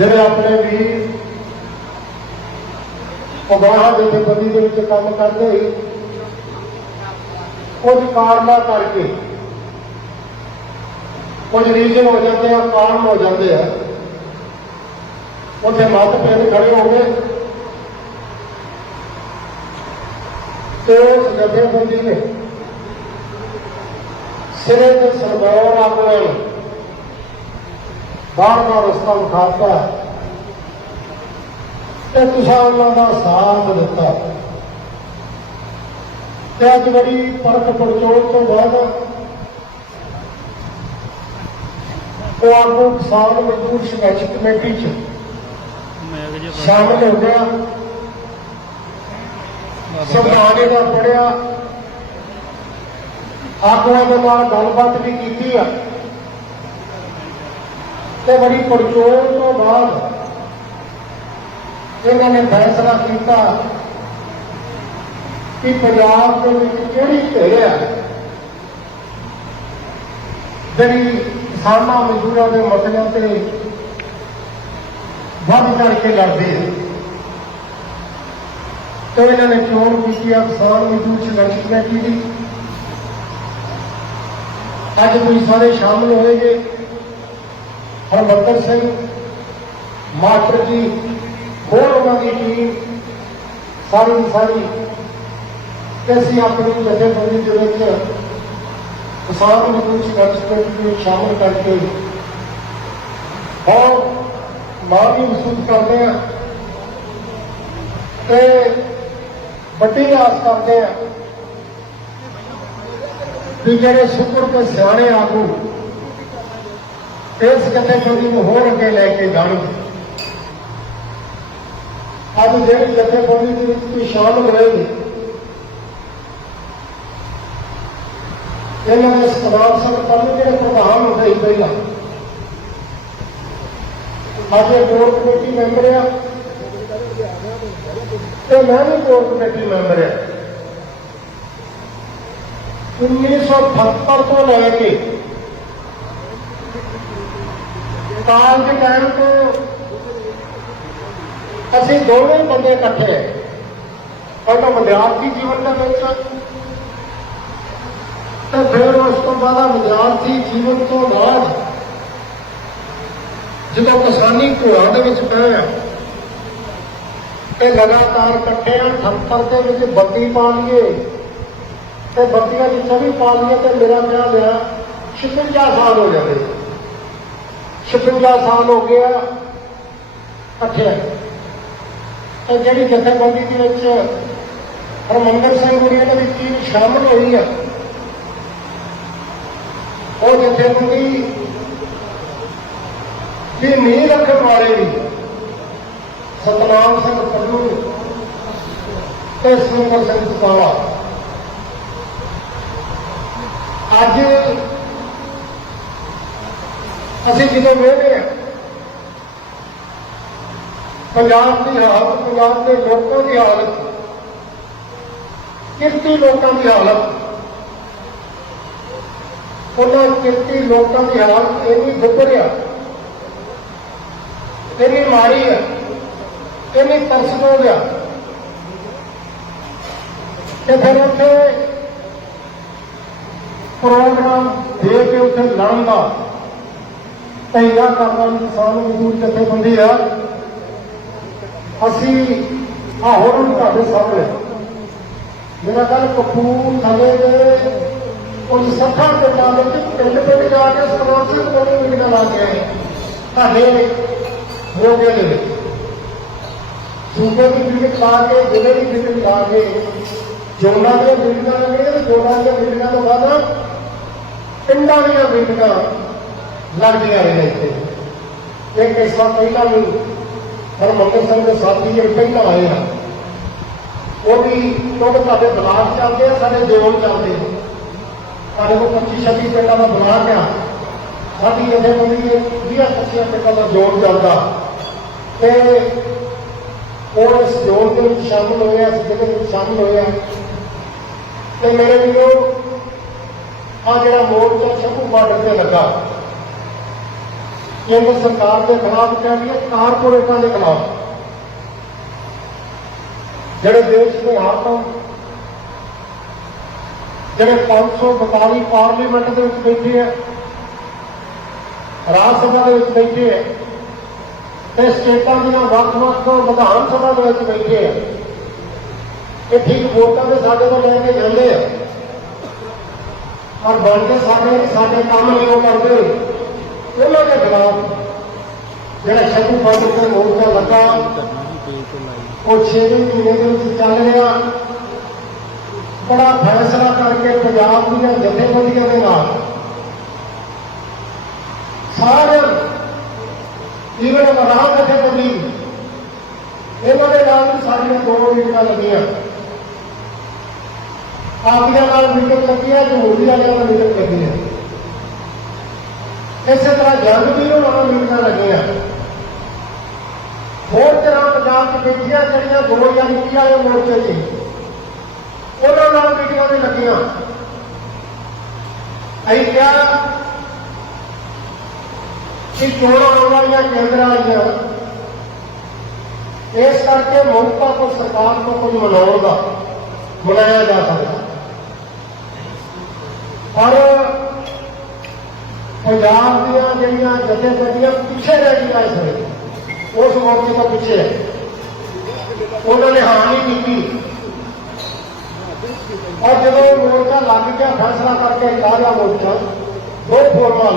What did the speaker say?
ਜਿਹੜੇ ਆਪਣੇ ਵੀਰ ਉਗਾਹ ਦੇ ਜਥੇਬੰਦੀ ਦੇ ਵਿੱਚ ਕੰਮ ਕਰਦੇ ਸੀ, ਕੁਝ ਕਾਰਨਾਂ ਕਰਕੇ, ਕੁਝ ਰੀਜਨ ਹੋ ਜਾਂਦੇ ਆ, ਕਾਰਨ ਹੋ ਜਾਂਦੇ ਆ। ਉੱਥੇ ਮਤਭੇਦ ਖੜੇ ਹੋ ਗਏ। ਤੇ ਉਸ ਜਥੇਬੰਦੀ ਨੇ ਸਿਰੇ ਤੇ ਸਰਦਾਰ ਆਗੂਆਂ ਬਾਹਰ ਦਾ ਰਸਤਾ ਵਿਖਾਤਾ। ਤੇ ਤੁਸੀਂ ਉਹਨਾਂ ਦਾ ਸਾਥ ਦਿੱਤਾ। ਤੇ ਅੱਜ ਜਿਹੜੀ ਪਰਖ ਪੜਚੋਲ ਤੋਂ ਬਾਅਦ ਉਹ ਆਗੂ ਕਿਸਾਨ ਮਜ਼ਦੂਰ ਸੰਘਰਸ਼ ਕਮੇਟੀ ਚ ਮੈਂ ਸ਼ਾਮਲ ਹੋ ਗਿਆ। ਸੰਵਿਧਾਨ ਦਾ ਪੜਿਆ। ਆਗੂਆਂ ਦੇ ਨਾਲ ਗੱਲਬਾਤ ਵੀ ਕੀਤੀ ਆ। ਤੇ ਬੜੀ ਪੜਚੋਲ ਤੋਂ ਬਾਅਦ ਇਹਨਾਂ ਨੇ ਫੈਸਲਾ ਕੀਤਾ ਕਿ ਪੰਜਾਬ ਦੇ ਵਿੱਚ ਕਿਹੜੀ ਧਿਰ ਹੈ ਜਿਹੜੀ ਕਿਸਾਨਾਂ, ਮਜ਼ਦੂਰਾਂ ਦੇ ਮਸਲਿਆਂ ਤੇ ਵੱਧ ਚੜ ਕੇ ਲੜਦੇ ਹੈ ਤੇ ਇਹਨਾਂ ਨੇ ਚੋਣ ਕੀਤੀ ਆ ਕਿਸਾਨ ਮਜ਼ਦੂਰ ਸੰਘਰਸ਼ ਕਮੇਟੀ ਦੀ। ਅੱਜ ਤੁਸੀਂ ਸਾਰੇ ਸ਼ਾਮਲ ਹੋਏਗੇ। ਹਰਮੰਦਰ ਸਿੰਘ, ਮਾਸਟਰ ਜੀ ਹੋਰ ਉਹਨਾਂ ਦੀ ਟੀਮ ਸਾਰੀ ਦੀ ਸਾਰੀ। ਤੇ ਅਸੀਂ ਆਪਣੀ ਜਥੇਬੰਦੀ ਦੇ ਵਿੱਚ ਕਿਸਾਨ ਮਜ਼ਦੂਰ ਸੰਘਰਸ਼ ਕਮੇਟੀ ਨੂੰ ਸ਼ਾਮਲ ਕਰਕੇ ਬਹੁਤ ਮਾਣ ਮਹਿਸੂਸ ਕਰਦੇ ਆ ਤੇ ਵੱਡੀ ਆਸ ਕਰਦੇ ਆ ਵੀ ਜਿਹੜੇ ਸ਼ੁਕਰ ਤੇ ਸਿਆਣੇ ਆਗੂ ਇਸ ਜਥੇਬੰਦੀ ਨੂੰ ਹੋਰ ਅੱਗੇ ਲੈ ਕੇ ਜਾਣਗੇ। ਅੱਜ ਜਿਹੜੀ ਜਥੇਬੰਦੀ ਦੇ ਵਿੱਚ ਕੋਈ ਸ਼ਾਮਲ ਹੋਏ ਇਹਨਾਂ ਦੇ ਸਰਦਾਰ ਸਿੰਘ ਪੰਨੂ ਜਿਹੜੇ ਪ੍ਰਧਾਨ ਹੁੰਦੇ ਸੀ ਪਹਿਲਾਂ। ਅੱਜ ਇਹ ਬੋਰਡ ਕਮੇਟੀ ਮੈਂਬਰ ਆ। ਤੇ ਮੈਂ ਵੀ ਕੋਰ ਕਮੇਟੀ ਮੈਂਬਰ ਆ। 1978 ਤੋਂ ਲੈ ਕੇ ਕਾਲ ਦੇ ਟਾਈਮ ਤੋਂ ਅਸੀਂ ਦੋਵੇਂ ਬੰਦੇ ਇਕੱਠੇ ਹੈ ਪਹਿਲਾਂ ਵਿਦਿਆਰਥੀ ਜੀਵਨ ਦੇ ਵਿੱਚ ਤੇ ਫਿਰ ਉਸ ਤੋਂ ਬਾਅਦ ਵਿਦਿਆਰਥੀ ਜੀਵਨ ਤੋਂ ਬਾਅਦ ਜਦੋਂ ਕਿਸਾਨੀ ਘੋੜਾ ਦੇ ਵਿੱਚ ਪਏ ਆ ਤੇ ਲਗਾਤਾਰ ਇਕੱਠੇ ਆ 78 ਦੇ ਵਿੱਚ ਬੱਤੀ ਪਾ ਲਈਏ। ਤੇ ਬੱਤੀਆਂ ਜਿੱਥੇ ਵੀ ਪਾ ਲਈਏ ਤੇ ਮੇਰਾ ਵਿਆਹ ਲਿਆ 56 ਸਾਲ ਹੋ ਜਾਂਦੇ। 56 ਸਾਲ ਹੋ ਗਿਆ ਇਕੱਠੇ ਆ। ਤੇ ਜਿਹੜੀ ਜਥੇਬੰਦੀ ਦੇ ਵਿੱਚ ਹਰਮੰਦਰ ਸਿੰਘ ਗੁਰੀ ਇਹਨਾਂ ਦੀ ਟੀਮ ਸ਼ਾਮਲ ਹੋਈ ਆ, ਉਹ ਜਥੇਬੰਦੀ ਦੀ ਨੀਂਹ ਰੱਖਣ ਵਾਲੇ ਵੀ ਸਤਨਾਮ ਸਿੰਘ ਪੱਲੂ ਤੇ ਸੁੰਦਰ ਸਿੰਘ ਸੁਪਾਵਾ ਅੱਜ ਅਸੀਂ ਜਦੋਂ ਵੇਖਦੇ ਹਾਂ, ਪੰਜਾਬ ਦੀ ਹਾਲਤ, ਪੰਜਾਬ ਦੇ ਲੋਕਾਂ ਦੀ ਹਾਲਤ, ਕਿਰਤੀ ਲੋਕਾਂ ਦੀ ਹਾਲਤ, ਉਹਨਾਂ ਕਿਰਤੀ ਲੋਕਾਂ ਦੀ ਹਾਲਤ ਇੰਨੀ ਦੁੱਭਰਿਆ ਇੰਨੀ ਮਾੜੀ ਹੈ ਇੰਨੀ ਤਰਸਯੋਗ ਆ। ਕਿ ਫਿਰ ਉੱਥੇ ਪ੍ਰੋਗਰਾਮ ਦੇ ਕੇ ਉੱਥੇ ਲੜਨ ਦਾ ਤੈਨਾ ਕਰਨਾ ਵੀ ਕਿਸਾਨ ਮਜ਼ਦੂਰ ਜਥੇਬੰਦੀ ਆ। ਅਸੀਂ ਆ ਹੋਰ ਤੁਹਾਡੇ ਸਾਹਮਣੇ। ਮੇਰਾ ਕੱਲ ਕਪੂਰ ਥਲੇ ਦੇ ਕੁਝ ਸੱਠਾਂ ਪਿੰਡਾਂ ਦੇ ਵਿੱਚ ਪਿੰਡ ਪਿੰਡ ਜਾ ਕੇ ਸਰਵਰ ਸਿੰਘ ਕੋਲ ਮੀਟਿੰਗਾਂ ਲਾ ਕੇ ਆਏ। ਸਾਡੇ ਰੋਗੇ ਦੇ ਵਿੱਚ। ਸੂਬੇ ਦੀ ਮੀਟਿੰਗ ਲਾ ਕੇ, ਜ਼ਿਲ੍ਹੇ ਦੀ ਮੀਟਿੰਗ ਲਾ ਕੇ, ਜੋਨਾਂ ਦੀਆਂ ਮੀਟਿੰਗਾਂ ਲੱਗੀਆਂ ਤੇ ਜੋਨਾਂ ਦੀਆਂ ਮੀਟਿੰਗਾਂ ਤੋਂ ਬਾਅਦ ਪਿੰਡਾਂ ਦੀਆਂ ਮੀਟਿੰਗਾਂ ਲੱਗਦੀਆਂ ਨੇ ਇੱਥੇ। ਇੱਕ ਇਸ ਵਾਰ ਪਹਿਲਾਂ ਵੀ ਹਰਮੰਦਰ ਸਿੰਘ ਦੇ ਸਾਥੀ ਜਿਹੜੇ ਪਹਿਲਾਂ ਆਏ ਆ, ਉਹ ਵੀ ਕਿਉਂਕਿ ਤੁਹਾਡੇ ਬਲਾਕ ਚੱਲਦੇ ਆ, ਸਾਡੇ ਜੋਨ ਚੱਲਦੇ ਆ। ਸਾਡੇ ਕੋਲ 25 26 ਪਿੰਡਾਂ ਦਾ ਬਲਾਕ ਆ। ਸਾਡੀ ਇਹਦੇ ਬੰਦੀ ਦੇ 20 25 ਪਿੰਡਾਂ ਦਾ ਜੋਨ ਚੱਲਦਾ। ਤੇ ਉਹ ਇਸ ਜੋਨ ਦੇ ਵਿੱਚ ਸ਼ਾਮਲ ਹੋਏ ਆ, ਇਸ ਜ਼ਿਲ੍ਹੇ ਵਿੱਚ ਸ਼ਾਮਲ ਹੋਏ ਆ। ਤੇ ਮੇਰੇ ਵੀਰੋ ਆ ਜਿਹੜਾ ਮੋਰਚਾ ਸ਼ੰਭੂ ਬਾਰਡਰ ਤੇ ਲੱਗਾ ਕੇਂਦਰ ਸਰਕਾਰ ਦੇ ਖਿਲਾਫ ਕਹਿੰਦੀ ਹੈ, ਕਾਰਪੋਰੇਟਾਂ ਦੇ ਖਿਲਾਫ। ਜਿਹੜੇ ਦੇਸ਼ ਦੇ ਹਾਕਮ ਜਿਹੜੇ 542 ਪਾਰਲੀਮੈਂਟ ਦੇ ਵਿੱਚ ਬੈਠੇ ਹੈ ਰਾਜ ਸਭਾ ਦੇ ਵਿੱਚ ਬੈਠੇ ਹੈ ਤੇ ਸਟੇਟਾਂ ਦੀਆਂ ਵੱਖ-ਵੱਖ ਵਿਧਾਨ ਸਭਾ ਦੇ ਵਿੱਚ ਬੈਠੇ ਹੈ ਇਹ ਠੀਕ ਵੋਟਾਂ ਦੇ ਸਾਡੇ ਤੋਂ ਲੈ ਕੇ ਜਾਂਦੇ ਆ। ਔਰ ਬਣ ਕੇ ਸਾਡੇ ਸਾਡੇ ਕੰਮ ਨਹੀਂ ਉਹ ਕਰਦੇ। ਉਹਨਾਂ ਦੇ ਖਿਲਾਫ ਜਿਹੜਾ ਸ਼ਕੂ ਫੰਡ ਤੇ ਮੋਰਚਾ ਲੱਗਾ, ਉਹ 6 ਮਹੀਨੇ ਦੇ ਵਿੱਚ ਚੱਲ ਰਿਹਾ। ਬੜਾ ਫੈਸਲਾ ਕਰਕੇ ਪੰਜਾਬ ਦੀਆਂ ਜਥੇਬੰਦੀਆਂ ਦੇ ਨਾਲ ਸਾਰੇ ਈਵਨ ਮਰਾਲ ਜਥੇਬੰਦੀ ਇਹਨਾਂ ਦੇ ਨਾਲ ਵੀ ਸਾਡੀਆਂ ਦੋ ਮੀਟਿੰਗਾਂ ਲੱਗੀਆਂ। ਆਪੀਆਂ ਨਾਲ ਮੀਟਿੰਗ ਲੱਗੀ ਹੈ ਜਮਹੂਰੀ ਵਾਲਿਆਂ ਨਾਲ ਮੀਟਿੰਗ ਲੱਗੀ ਹੈ ਇਸੇ ਤਰ੍ਹਾਂ ਜੰਗ ਵੀ ਉਹਨਾਂ ਨਾਲ ਮੀਟਿੰਗਾਂ ਲੱਗੀਆਂ ਹੋਰ ਤਰ੍ਹਾਂ ਪੰਜਾਬ ਚ ਬੈਠੀਆਂ ਜਿਹੜੀਆਂ 2021 ਵਾਲੇ ਮੋਰਚੇ ਸੀ ਉਹਨਾਂ ਨਾਲ ਮੀਟਿੰਗਾਂ ਵੀ ਲੱਗੀਆਂ। ਅਸੀਂ ਕਿਹਾ ਕਿ ਚੋਣਾਂ ਆਉਣ ਵਾਲੀਆਂ ਕੇਂਦਰ ਵਾਲੀਆਂ, ਇਸ ਕਰਕੇ ਮੌਕਾ ਕੋ ਸਰਕਾਰ ਤੋਂ ਕੁਝ ਮਨਾਉਣ ਦਾ, ਮਨਾਇਆ ਜਾ ਸਕਦਾ। ਪਰ ਪੰਜਾਬ ਦੀਆਂ ਜਿਹੜੀਆਂ ਜਥੇਬੰਦੀਆਂ ਪਿੱਛੇ ਰਹਿ ਗਈਆਂ ਇਸ ਵੇਲੇ, ਉਸ ਮੋਰਚੇ ਤੋਂ ਪਿੱਛੇ ਉਹਨਾਂ ਨੇ ਹਾਰ ਨਹੀਂ ਕੀਤੀ। ਔਰ ਜਦੋਂ ਮੋਰਚਾ ਲੱਗ ਗਿਆ ਫੈਸਲਾ ਕਰਕੇ ਕਾਹਦਾ ਮੋਰਚਾ? ਦੋ ਫੋਰਮਾਂ